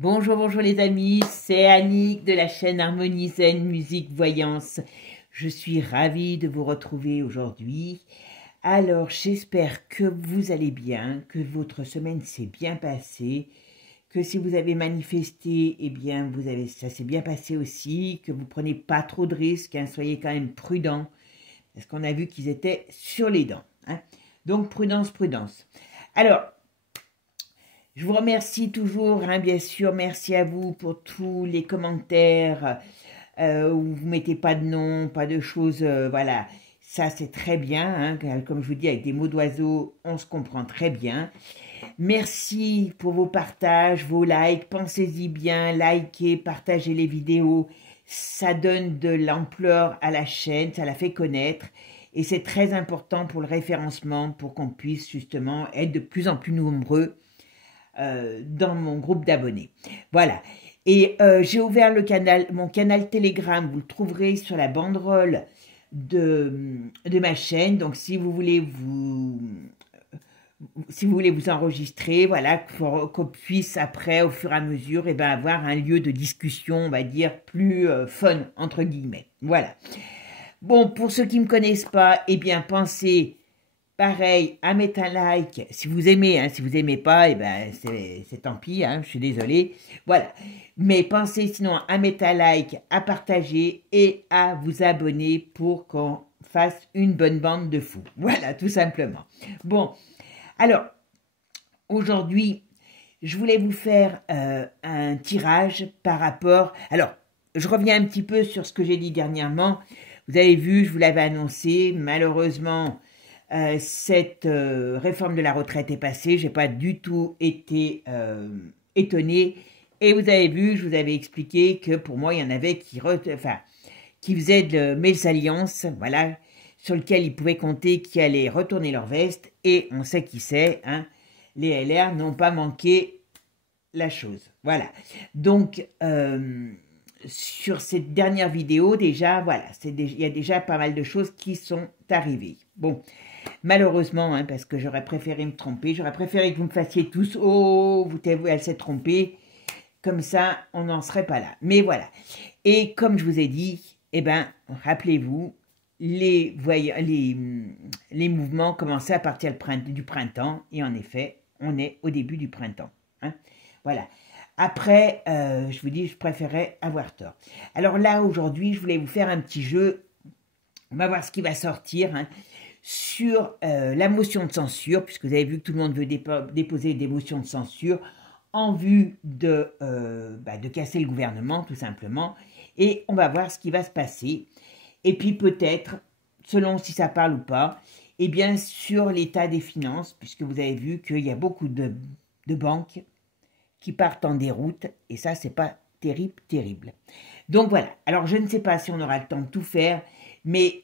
Bonjour, bonjour les amis, c'est Annick de la chaîne Harmonie Zen Musique Voyance. Je suis ravie de vous retrouver aujourd'hui. Alors, j'espère que vous allez bien, que votre semaine s'est bien passée, que si vous avez manifesté, eh bien, ça s'est bien passé aussi, que vous prenez pas trop de risques, hein, soyez quand même prudents, parce qu'on a vu qu'ils étaient sur les dents. Hein. Donc, prudence, prudence. Alors, je vous remercie toujours, hein, bien sûr, merci à vous pour tous les commentaires où vous ne mettez pas de nom, pas de choses, voilà, ça c'est très bien, hein, comme je vous dis, avec des mots d'oiseau, on se comprend très bien. Merci pour vos partages, vos likes, pensez-y bien, likez, partagez les vidéos, ça donne de l'ampleur à la chaîne, ça la fait connaître. Et c'est très important pour le référencement, pour qu'on puisse justement être de plus en plus nombreux dans mon groupe d'abonnés. Voilà. Et j'ai ouvert mon canal Telegram, vous le trouverez sur la banderole de ma chaîne. Donc si vous voulez vous enregistrer, voilà, qu'on puisse après, au fur et à mesure, eh ben, avoir un lieu de discussion, on va dire, plus fun, entre guillemets. Voilà. Bon, pour ceux qui ne me connaissent pas, eh bien, pensez pareil, à mettre un like, si vous aimez, hein, si vous n'aimez pas, eh ben, c'est tant pis, hein, je suis désolée. Voilà. Mais pensez sinon à mettre un like, à partager et à vous abonner pour qu'on fasse une bonne bande de fous. Voilà, tout simplement. Bon, alors, aujourd'hui, je voulais vous faire un tirage par rapport... Alors, je reviens un petit peu sur ce que j'ai dit dernièrement. Vous avez vu, je vous l'avais annoncé, malheureusement... cette réforme de la retraite est passée, je n'ai pas du tout été étonnée. Et vous avez vu, je vous avais expliqué que pour moi, il y en avait qui faisaient de mésalliance, voilà, sur lequel ils pouvaient compter, qui allaient retourner leur veste. Et on sait qui c'est, hein, les LR n'ont pas manqué la chose. Voilà. Donc, sur cette dernière vidéo, déjà, voilà, il y a déjà pas mal de choses qui sont arrivées. Bon, malheureusement, hein, parce que j'aurais préféré me tromper, j'aurais préféré que vous me fassiez tous « Oh, elle s'est trompée », comme ça, on n'en serait pas là. Mais voilà. Et comme je vous ai dit, eh ben, rappelez-vous, les mouvements commençaient à partir du printemps, et en effet, on est au début du printemps. Hein. Voilà. Après, je vous dis, je préférais avoir tort. Alors là, aujourd'hui, je voulais vous faire un petit jeu. On va voir ce qui va sortir, hein, sur la motion de censure, puisque vous avez vu que tout le monde veut déposer des motions de censure en vue de casser le gouvernement, tout simplement. Et on va voir ce qui va se passer. Et puis peut-être, selon si ça parle ou pas, et bien sur l'état des finances, puisque vous avez vu qu'il y a beaucoup de banques qui partent en déroute, et ça, c'est pas terrible, terrible. Donc voilà, alors je ne sais pas si on aura le temps de tout faire, mais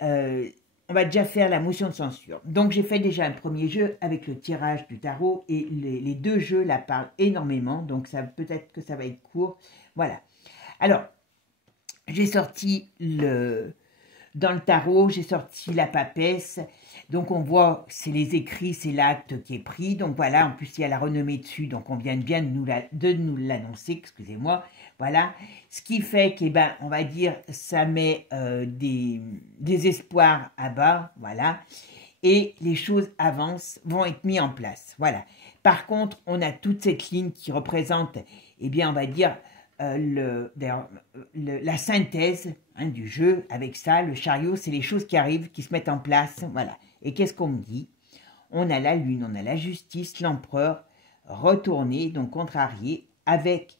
on va déjà faire la motion de censure. Donc j'ai fait déjà un premier jeu avec le tirage du tarot, et les deux jeux là parlent énormément, donc peut-être que ça va être court. Voilà. Alors, j'ai sorti dans le tarot, j'ai sorti la papesse. Donc, on voit, c'est les écrits, c'est l'acte qui est pris. Donc, voilà, en plus, il y a la renommée dessus. Donc, on vient bien de nous l'annoncer, excusez-moi. Voilà. Ce qui fait que, on va dire, ça met des espoirs à bas. Voilà. Et les choses avancent, vont être mises en place. Voilà. Par contre, on a toute cette ligne qui représente, eh bien, on va dire... la synthèse, hein, du jeu avec ça, le chariot, c'est les choses qui arrivent, qui se mettent en place, voilà. Et qu'est-ce qu'on me dit? On a la lune, on a la justice, l'empereur, retourné, donc contrarié, avec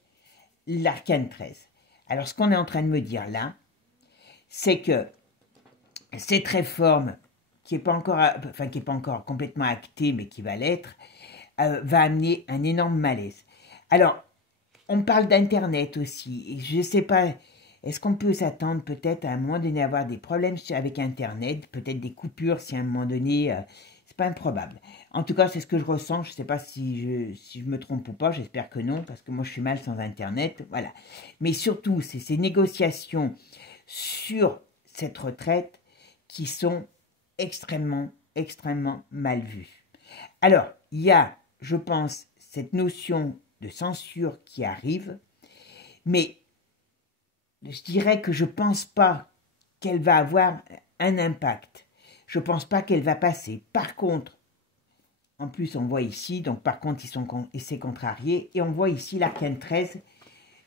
l'arcane 13. Alors, ce qu'on est en train de me dire là, c'est que cette réforme, qui n'est pas encore complètement actée, mais qui va l'être, va amener un énorme malaise. Alors, on parle d'Internet aussi. Je ne sais pas, est-ce qu'on peut s'attendre peut-être à un moment donné à avoir des problèmes avec Internet, peut-être des coupures si à un moment donné, c'est pas improbable. En tout cas, c'est ce que je ressens. Je ne sais pas si je me trompe ou pas, j'espère que non, parce que moi je suis mal sans Internet. Voilà. Mais surtout, c'est ces négociations sur cette retraite qui sont extrêmement, extrêmement mal vues. Alors, il y a, je pense, cette notion de censure qui arrive, Mais je dirais que je ne pense pas qu'elle va avoir un impact. Je ne pense pas qu'elle va passer. Par contre, en plus on voit ici, donc par contre c'est contrarié, et on voit ici l'arcane 13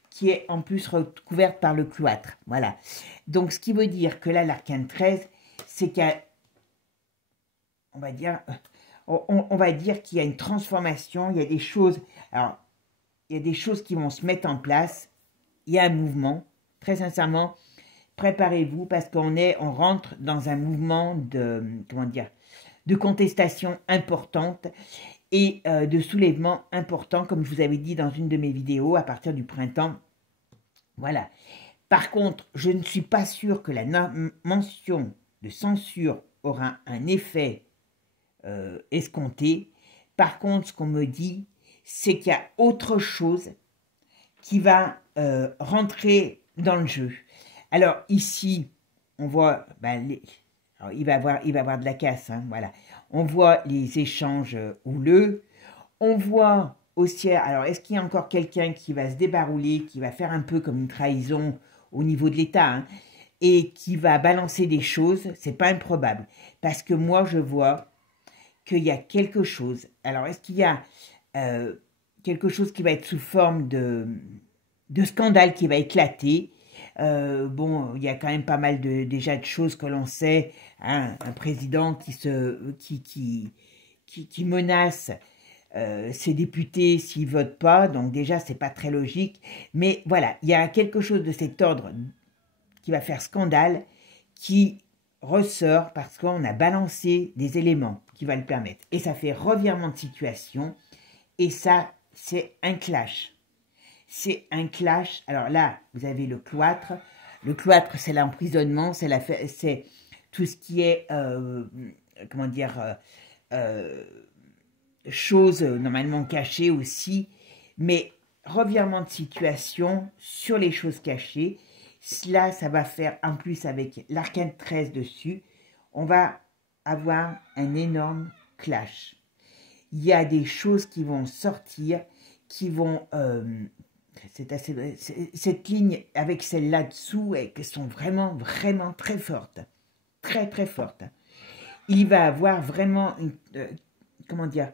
qui est en plus recouverte par le cloître. Voilà. Donc ce qui veut dire que là, l'arcane 13, c'est qu'il y a, on va dire qu'il y a une transformation, il y a des choses, alors, il y a des choses qui vont se mettre en place, il y a un mouvement, très sincèrement, préparez-vous parce on rentre dans un mouvement de, comment dire, de contestation importante et de soulèvement important, comme je vous avais dit dans une de mes vidéos, à partir du printemps. Voilà. Par contre, je ne suis pas sûre que la mention de censure aura un effet escompté. Par contre, ce qu'on me dit, c'est qu'il y a autre chose qui va rentrer dans le jeu. Alors ici, on voit, alors, il va avoir de la casse, hein, voilà. On voit les échanges houleux. On voit aussi, alors est-ce qu'il y a encore quelqu'un qui va se débarouler, qui va faire un peu comme une trahison au niveau de l'État, hein, et qui va balancer des choses? C'est pas improbable, parce que moi je vois qu'il y a quelque chose. Alors est-ce qu'il y a quelque chose qui va être sous forme de scandale qui va éclater? Bon, il y a quand même pas mal déjà de choses que l'on sait, hein, un président qui menace ses députés s'ils ne votent pas, donc déjà c'est pas très logique, mais voilà, il y a quelque chose de cet ordre qui va faire scandale, qui ressort parce qu'on a balancé des éléments qui va le permettre, et ça fait revirement de situation, et ça c'est un clash. C'est un clash. Alors là, vous avez le cloître. Le cloître, c'est l'emprisonnement, c'est tout ce qui est, comment dire, choses normalement cachées aussi. Mais revirement de situation sur les choses cachées. Cela, ça va faire, en plus avec l'arcane 13 dessus, on va avoir un énorme clash. Il y a des choses qui vont sortir, qui vont... cette ligne avec celle-là dessous, elles sont vraiment, vraiment très fortes. Très, très fortes. Il va avoir vraiment, comment dire,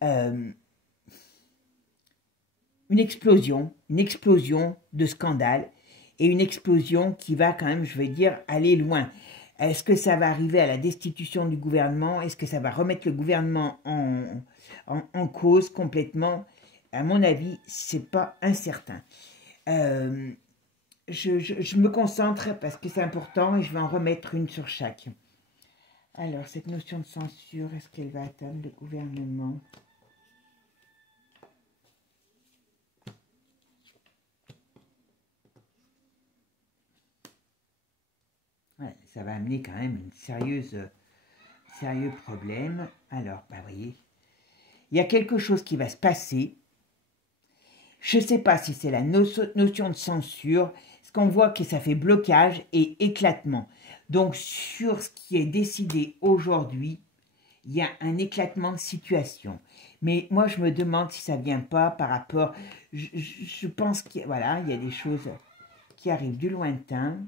une explosion de scandale et une explosion qui va quand même, je vais dire, aller loin. Est-ce que ça va arriver à la destitution du gouvernement? Est-ce que ça va remettre le gouvernement en cause complètement? À mon avis, c'est pas incertain. Je me concentre parce que c'est important et je vais en remettre une sur chaque. Alors, cette notion de censure, est-ce qu'elle va atteindre le gouvernement? Ouais, ça va amener quand même une sérieux problème. Alors, vous voyez, il y a quelque chose qui va se passer. Je ne sais pas si c'est la notion de censure, parce qu'on voit que ça fait blocage et éclatement. Donc, sur ce qui est décidé aujourd'hui, il y a un éclatement de situation. Mais moi, je me demande si ça ne vient pas par rapport... Je pense qu'il voilà, il y a des choses qui arrivent du lointain.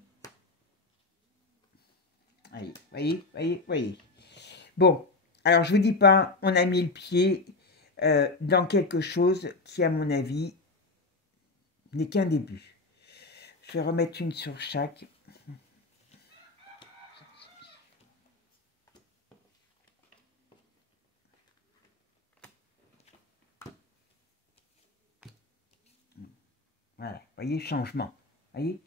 Voyez. Bon, alors je ne vous dis pas, on a mis le pied dans quelque chose qui, à mon avis, n'est qu'un début. Je vais remettre une sur chaque. Voilà, voyez, changement. Voyez,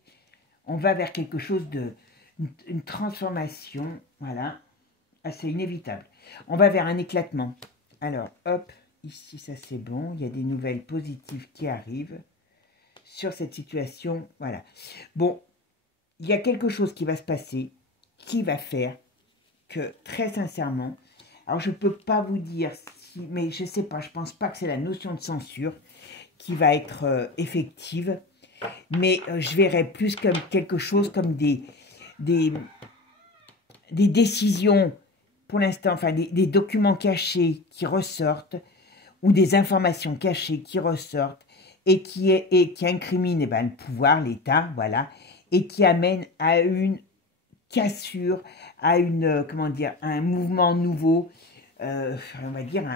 on va vers quelque chose de... une transformation, voilà, assez inévitable. On va vers un éclatement. Alors, hop, ici, ça c'est bon. Il y a des nouvelles positives qui arrivent sur cette situation, voilà. Bon, il y a quelque chose qui va se passer, qui va faire que, très sincèrement, alors je ne peux pas vous dire si, mais je ne sais pas, je ne pense pas que c'est la notion de censure qui va être effective, mais je verrais plus comme quelque chose comme des décisions, pour l'instant, enfin des documents cachés qui ressortent, ou des informations cachées qui ressortent, et qui incrimine eh ben, le pouvoir, l'État, voilà, et qui amène à une cassure, à une, comment dire, un mouvement nouveau, on va dire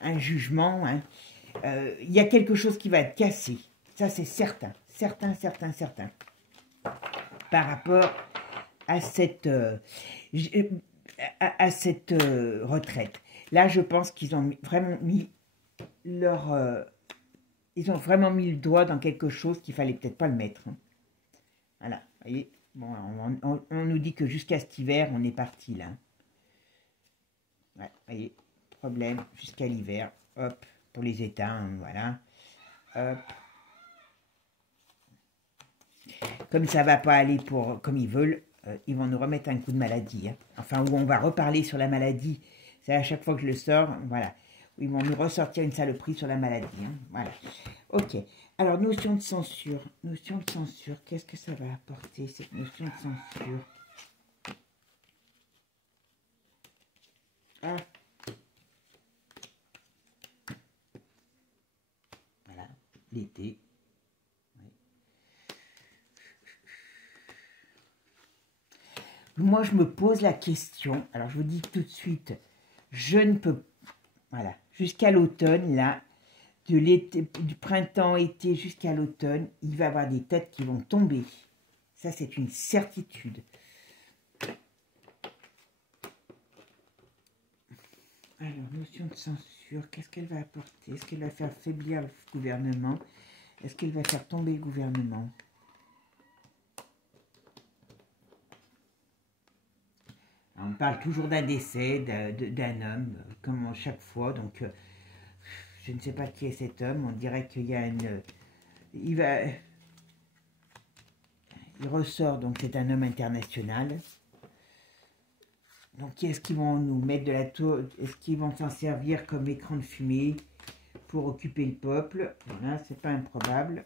un jugement. Hein. Il y a quelque chose qui va être cassé, ça c'est certain, certain, par rapport à cette, retraite. Là, je pense qu'ils ont vraiment mis ils ont vraiment mis le doigt dans quelque chose qu'il fallait peut-être pas le mettre. Hein. Voilà, vous voyez. Bon, on nous dit que jusqu'à cet hiver, on est parti là. Ouais, vous voyez, problème jusqu'à l'hiver. Hop, pour les États, hein, voilà. Hop. Comme ça va pas aller comme ils veulent, ils vont nous remettre un coup de maladie. Hein. Enfin, où on va reparler sur la maladie. C'est à chaque fois que je le sors, voilà. Ils vont nous ressortir une saloperie sur la maladie. Hein. Voilà. Ok. Alors, notion de censure. Notion de censure. Qu'est-ce que ça va apporter, cette notion de censure? Ah. Voilà. L'été. Moi, je me pose la question. Alors, je vous dis tout de suite, je ne peux... Voilà. Jusqu'à l'automne, là, du printemps-été jusqu'à l'automne, il va y avoir des têtes qui vont tomber. Ça, c'est une certitude. Alors, notion de censure, qu'est-ce qu'elle va apporter? Est-ce qu'elle va faire faiblir le gouvernement? Est-ce qu'elle va faire tomber le gouvernement? On parle toujours d'un décès, d'un homme, comme chaque fois, donc je ne sais pas qui est cet homme, on dirait qu'il y a une... Il ressort, donc c'est un homme international. Donc est-ce qu'ils vont nous mettre de la tour, est-ce qu'ils vont s'en servir comme écran de fumée pour occuper le peuple? Voilà, c'est pas improbable,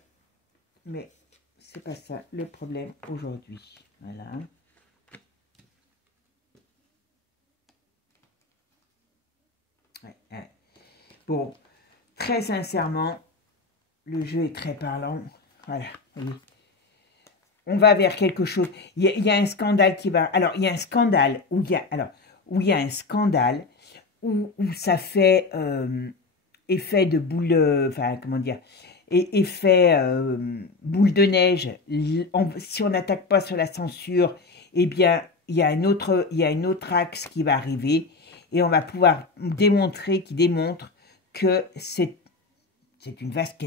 mais c'est pas ça le problème aujourd'hui. Voilà. Ouais. Bon, très sincèrement, le jeu est très parlant. Voilà, oui. On va vers quelque chose. Il y a un scandale qui va. Alors, il y a un scandale où il y a. Alors, où il y a un scandale où ça fait effet de boule. Enfin, comment dire. Effet boule de neige. Si on n'attaque pas sur la censure, eh bien, il y a un autre axe qui va arriver et on va pouvoir démontrer, qui démontre que c'est une vaste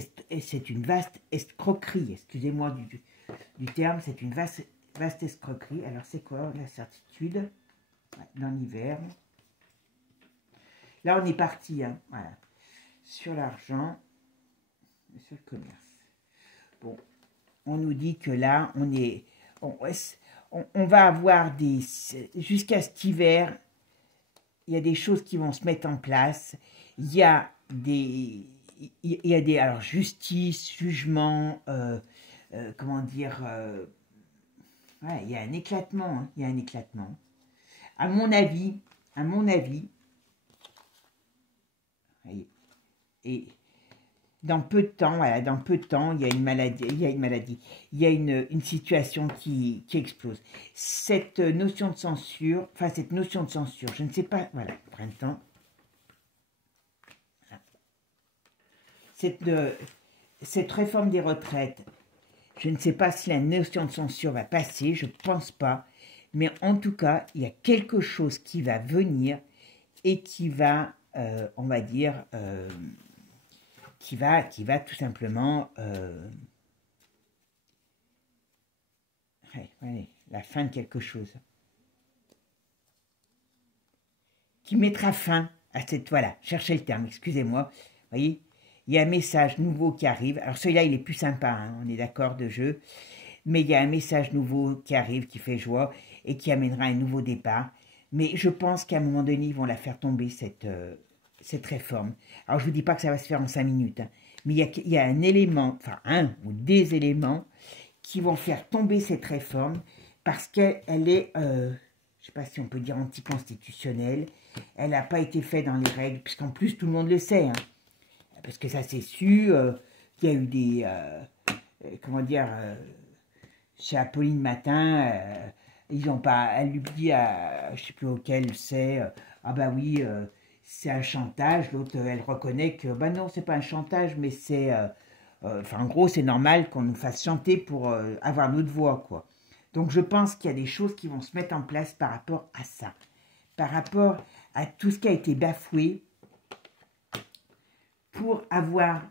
escroquerie. Excusez-moi du terme, c'est une vaste escroquerie. Alors, c'est quoi la certitude dans l'hiver? Là, on est parti, hein, voilà, sur l'argent, sur le commerce. Bon, on nous dit que là, on va avoir jusqu'à cet hiver, il y a des choses qui vont se mettre en place. Il y a des alors, justice, jugement, comment dire, ouais, il y a un éclatement, hein, il y a un éclatement. À mon avis, et dans peu de temps, voilà, dans peu de temps, il y a une maladie, il y a une situation qui explose. Cette notion de censure, je ne sais pas, voilà, printemps. Cette réforme des retraites, je ne sais pas si la notion de censure va passer, je ne pense pas, mais en tout cas, il y a quelque chose qui va venir et qui va, on va dire, qui va tout simplement, la fin de quelque chose, qui mettra fin à cette, voilà, cherchez le terme, excusez-moi, voyez, il y a un message nouveau qui arrive. Alors celui-là, il est plus sympa, hein, on est d'accord de jeu. Mais il y a un message nouveau qui arrive, qui fait joie et qui amènera un nouveau départ. Mais je pense qu'à un moment donné, ils vont la faire tomber, cette réforme. Alors je ne vous dis pas que ça va se faire en 5 minutes. Hein, mais il y a un élément, enfin un ou des éléments qui vont faire tomber cette réforme parce qu'elle est, je ne sais pas si on peut dire anticonstitutionnelle. Elle n'a pas été faite dans les règles, puisqu'en plus tout le monde le sait. Hein, parce que ça s'est su, qu'il y a eu des, comment dire, chez Apolline Matin, ils ont pas, elle lui dit, je sais plus auquel c'est, ah bah oui, c'est un chantage, l'autre, elle reconnaît que, bah non, c'est pas un chantage, mais c'est, enfin, en gros, c'est normal qu'on nous fasse chanter pour avoir notre voix, quoi. Donc, je pense qu'il y a des choses qui vont se mettre en place par rapport à ça, par rapport à tout ce qui a été bafoué pour avoir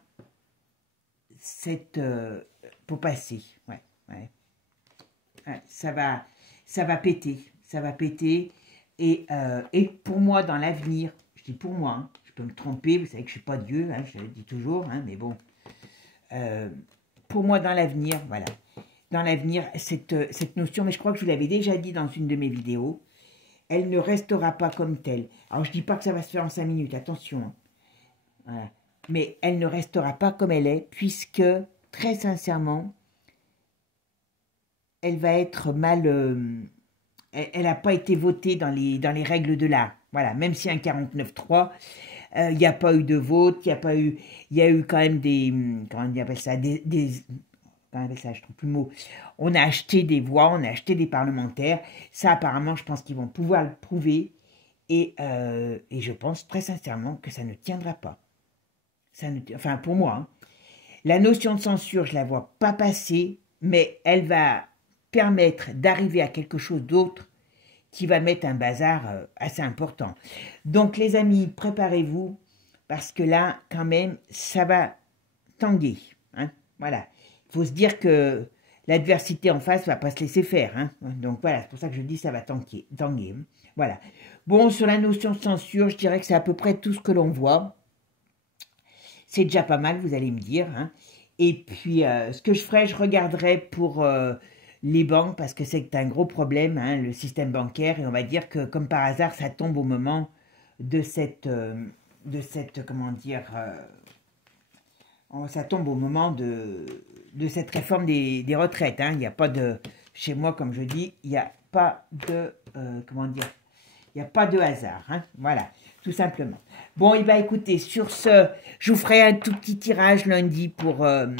cette, pour passer, ouais, ouais. Ouais, ça va péter, et pour moi, dans l'avenir, je dis pour moi, hein, je peux me tromper, vous savez que je ne suis pas Dieu, hein, je le dis toujours, hein, mais bon, pour moi, dans l'avenir, voilà, dans l'avenir, cette notion, mais je crois que je vous l'avais déjà dit dans une de mes vidéos, elle ne restera pas comme telle. Alors, je ne dis pas que ça va se faire en 5 minutes, attention, hein, voilà. Mais elle ne restera pas comme elle est, puisque, très sincèrement, elle va être mal... elle n'a pas été votée dans les règles de l'art. Voilà, même si un 49.3, il n'y a pas eu de vote, il y a eu quand même des... Comment on appelle ça, comment on appelle ça, je trouve plus le mot. On a acheté des voix, on a acheté des parlementaires. Ça, apparemment, je pense qu'ils vont pouvoir le prouver. Et je pense très sincèrement que ça ne tiendra pas. Enfin, pour moi, hein. La notion de censure, je ne la vois pas passer, mais elle va permettre d'arriver à quelque chose d'autre qui va mettre un bazar assez important. Donc, les amis, préparez-vous, parce que là, quand même, ça va tanguer. Hein, voilà. Il faut se dire que l'adversité en face ne va pas se laisser faire. Hein. Donc, voilà, c'est pour ça que je dis ça va tanguer. Voilà. Bon, sur la notion de censure, je dirais que c'est à peu près tout ce que l'on voit. C'est déjà pas mal, vous allez me dire. Hein. Et puis, ce que je ferai, je regarderai pour les banques, parce que c'est un gros problème, hein, le système bancaire. Et on va dire que, comme par hasard, ça tombe au moment de cette comment dire, ça tombe au moment de cette réforme des retraites. Hein. Il n'y a pas de, chez moi, comme je dis, il n'y a pas de, comment dire, il n'y a pas de hasard. Hein. Voilà, tout simplement. Bon, et bien écoutez, sur ce, je vous ferai un tout petit tirage lundi pour le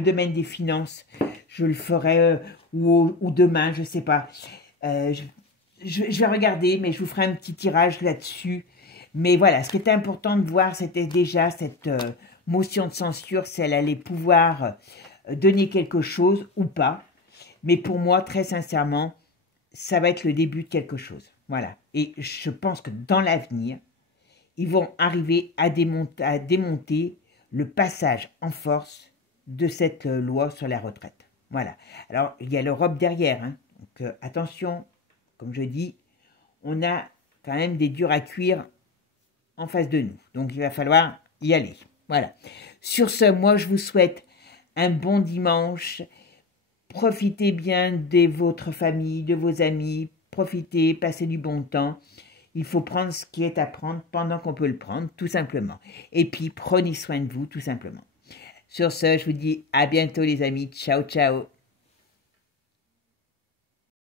domaine des finances. Je le ferai ou demain, je ne sais pas. Je vais regarder, mais je vous ferai un petit tirage là-dessus. Mais voilà, ce qui était important de voir, c'était déjà cette motion de censure, si elle allait pouvoir donner quelque chose ou pas. Mais pour moi, très sincèrement, ça va être le début de quelque chose. Voilà. Et je pense que dans l'avenir, ils vont arriver à démonter le passage en force de cette loi sur la retraite. Voilà. Alors, il y a l'Europe derrière. Hein. Donc, attention, comme je dis, on a quand même des durs à cuire en face de nous. Donc, il va falloir y aller. Voilà. Sur ce, moi, je vous souhaite un bon dimanche. Profitez bien de votre famille, de vos amis. Profitez, passez du bon temps. Il faut prendre ce qui est à prendre pendant qu'on peut le prendre, tout simplement. Et puis, prenez soin de vous, tout simplement. Sur ce, je vous dis à bientôt les amis. Ciao, ciao.